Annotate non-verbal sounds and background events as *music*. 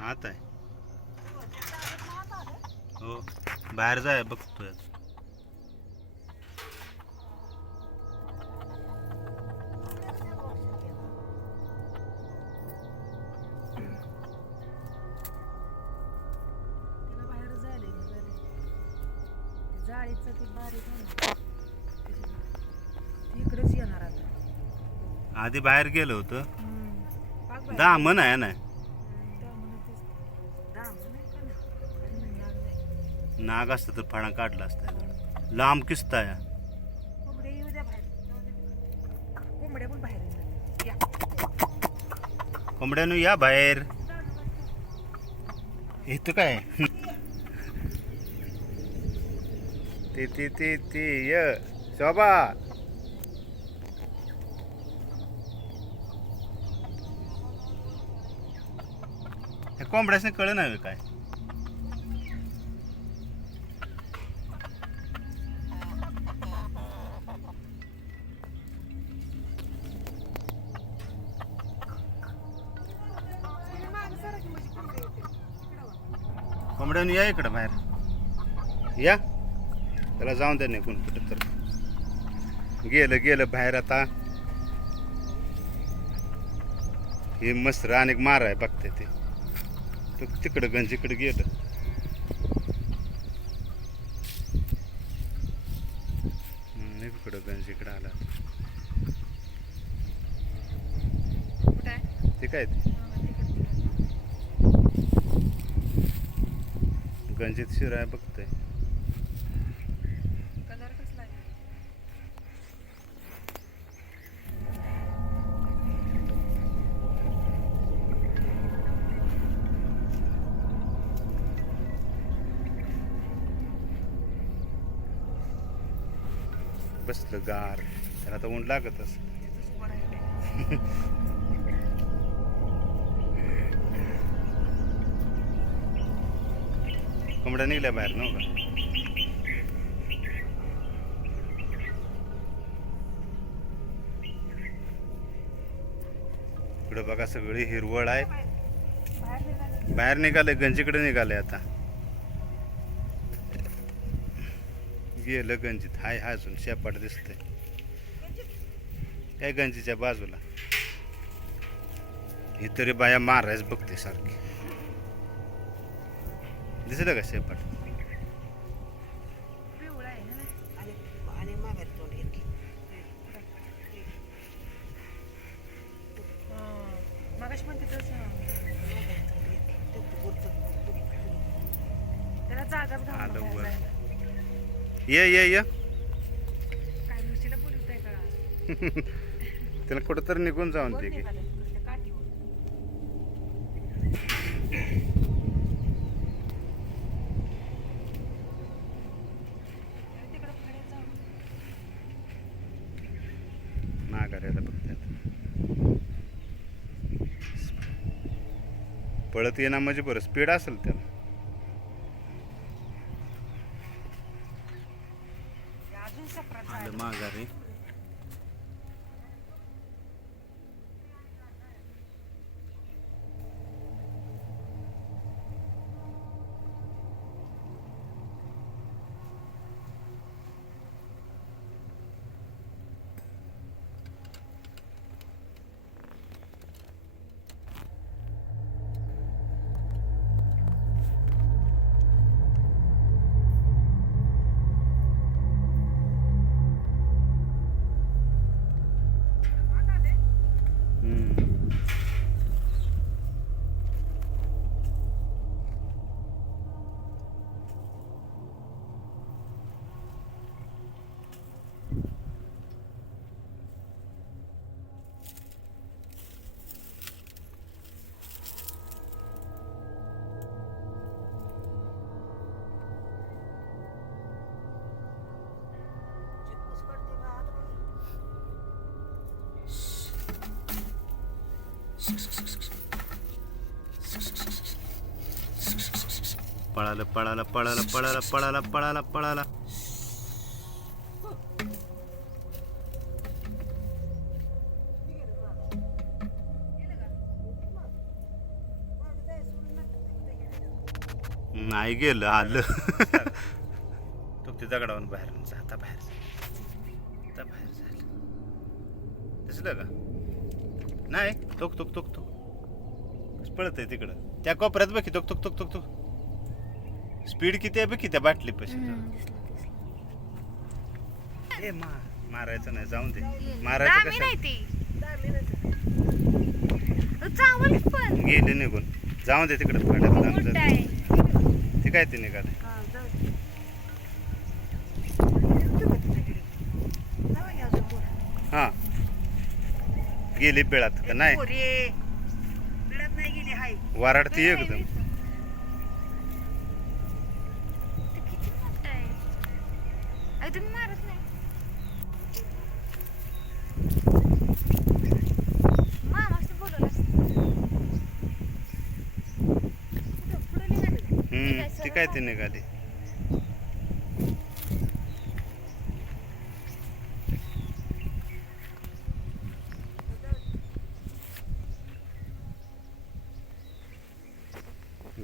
आत आहे. हो बाहेर जाय बघतोय त्याला बाहेर जाळीचं ते बारीक आहे ना ते इकडेच येणार आता आधी बाहेर गेलो होतं. बाहेर. दामन आहे ना. नाग असतं तर फळा काढला असता लांब किस्ता या या. कोंबड्यानं या बाहेर. इथं काय? ते ते ते ते य. शोभा. कोंबड्यासने कळ नाही काय. कोंबड्यानं या इकडं बाहेर. या. त्याला जाऊन द्या नाही कोण कुठं तर. गेलं गेलं बाहेर आता. हे मस्त आणि मार आहे बघते ते. तो तिकडं गंजीकडे गेलं हम्म, इकडं गंजीकडे आला? ते काय ते? गंजीत शिराय बघतोय बसलं गार. त्याला तर ऊन लागतच. कोंबड्या निघल्या बाहेर नव्हतं का? इकडं बघा सगळी हिरवळ आहे बाहेर निघाले गंजीकडे निघाले आता. गेलं गंजीत हाय हा अजून शेपाट दिसतंय. काय गंजीच्या बाजूला? ही तरी बाया मारायच बघते सारखी. दिसलं का शेपाट? ये ये ये. *laughs* त्याला कुठं तर निघून जाऊन की बघतात. पळत येणार म्हणजे बरं. स्पीड असेल त्याला अजून सपरात आलं जायला. माघारी पळाला पळाला पळाला पळाला पळाला पळाला नाही गेलं आलं. तो ते दगडावून बाहेर जाता बाहेर जाता बाहेर झालं दिसलं का? नाही तोक तोक तोक तोक पळत आहे तिकडं. त्या कोपऱ्यात बघी तोक तोक तोक तोक तोक स्पीड किती आहे बघी त्या बाटली पशी ए मा मारायचं नाही जाऊन दे. मारायचं कसं गेले निघून. जाऊन दे तिकडे. ते काय ते निघाले हा, जाऊ दे. येतो का तुझ्याकडे? जाऊ या अजून पोरं. हा गेली बिळात का नाही? पोरी. बिळात नाही गेली हाय. वराडती एकदम. ते किती मोठं आहे? अरे तुम्ही मारत नाही. मामाचं बोलवलं असतं. कुठं पुढे निघाली? का? हम्म ती काय ते निघाली?